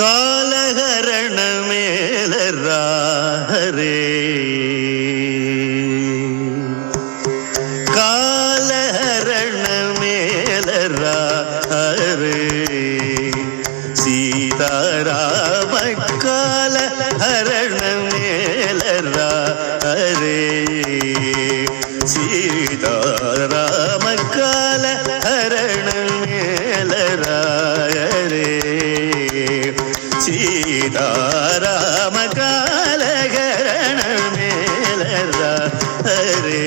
ಕಾಲಹರಣ ಮೇಲರ ಹರೇ ಕಾಲಹರಣ ಮೇಲರ ಹರೇ ಸೀತಾರಾಮ ಕಾಲಹರಣ ಮೇಲರ ಹರೇ ಸೀತಾರಾಮ ಕಾಲಹರಣ ಮೇಲರ ಹರೇ ಸೀತಾರಾಮ ಕಾಲಹರಣ ಮೇಲರ ಹರೇ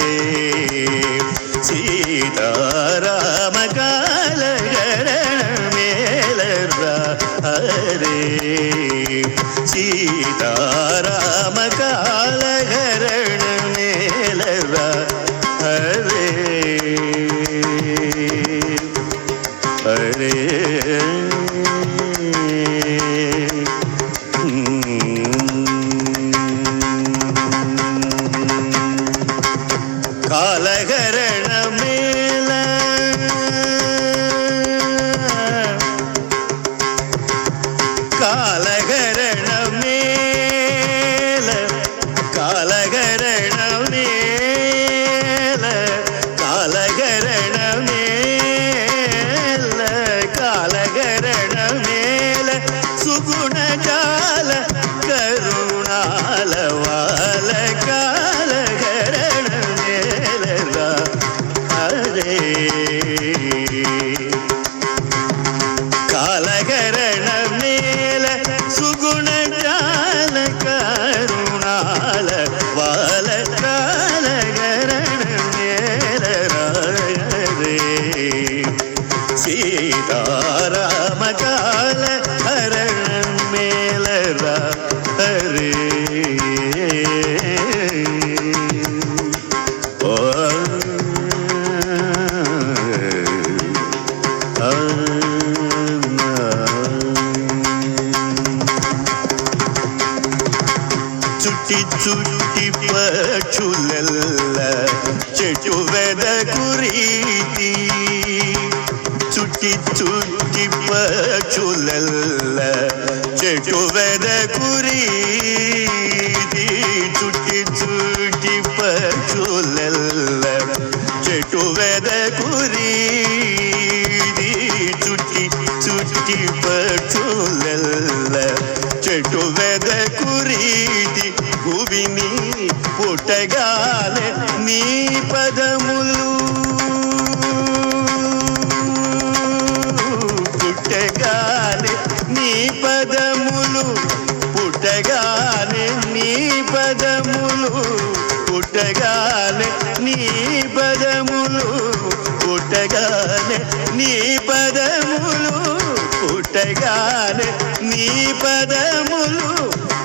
ಸೀತಾರಾಮ ಕಾಲಹರಣ ಮೇಲರ ಹರೇ ಸೀತಾರಾಮ ಕಾಲಹರಣ ಮೇಲರ ಹರೇ ಹರೇ ಕಾಲಹರಣ ಮೇಲ ಕಾಲಹರಣ ಮೇಲ ಕಾಲಹರಣ ಮೇಲ ಕಾಲಹರಣ ಮೇಲ ಕಾಲಹರಣ ಮೇಲ ಸುಗುಣ ಜಾಲ ಕರುಣಾಲ ವಾಲ ಕಾಲಹರಣ ಮೇಲರ ಹರೇ ಕಾಲಹರಣ ಮೇಲ ಸುಗುಣ ಜಾಲ ಕರುಣಾಲ ವಾಲ ಕಾಲಹರಣ ಮೇಲರ ಹರೇ ಸೀತಾರಾಮ ಕಾಲಹರಣ ಮೇಲರ ಹರೇ చుట్టి చుట్టి పక్షులెల్ల చెట్టు వెదకు రీతి చుట్టి చుట్టి పక్షులెల్ల చెట్టు వెదకు రీతి చుట్టి చుట్టి పక్షులెల్ల చెట్టు వెదకు రీతి చుట్టి చుట్టి పక్షులెల్ల చెట్టు వెదకు రీతి భూమిని పుట్టగానే నీ పదములు పుట్టగానే నీ పదములు పుట్టగానే నీ పదములు పుట్టగానే నీ పదములు పుట్టగానే నీ పదములు పుట్టగానే నీ పదములు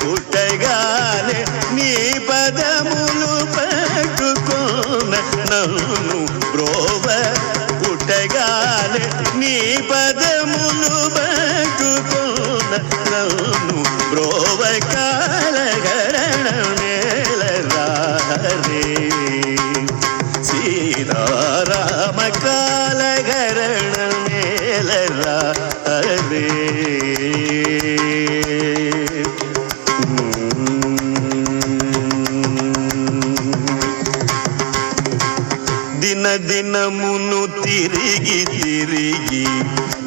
పుట్టగానే నీ పదములు పట్టుకోన నన్ను బ్రోవ పుట్టగానే నీ పదములు పట్టుకోన నన్ను బ్రోవ కాలహరణ మేలర హరే సీతారామ కాలహరణ మేలర హరే దిన దినమును తిరిగి తిరిగి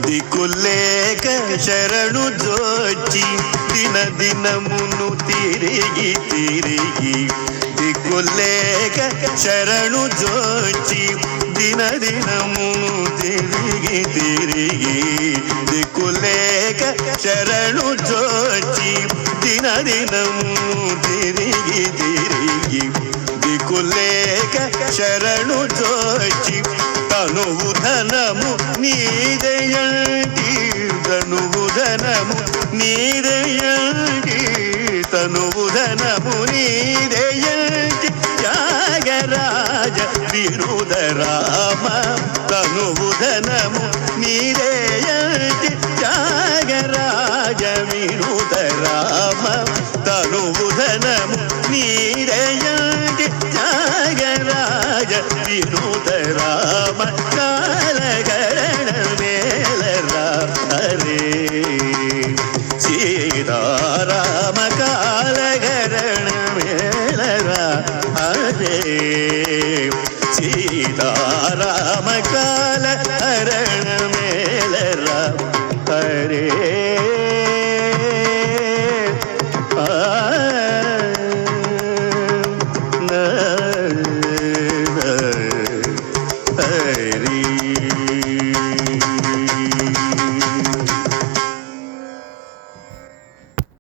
దిక్కులేక శరణు జోచి దిన దినమును తిరిగి తిరిగి దిక్కులేక శరణు జోచి దిన దినమును తిరిగి తిరిగి దిక్కులేక శరణు జోచి దిన దినమును తిరిగి తిరిగి దిక్కులేక శరణు జోచి తనువు ధనము నీదయంటి తనువు ధనము నీదయంటి తనువు ధనము నీదయంటి త్యాగరాజ విరుద రామ తనువు ధనము నీదయంటి త్యాగరాజ విరుద రామ తనువు ధనము నీదయంటి త్యాగరాజ విరుద రామ కాలహరణ మేలర హరే రే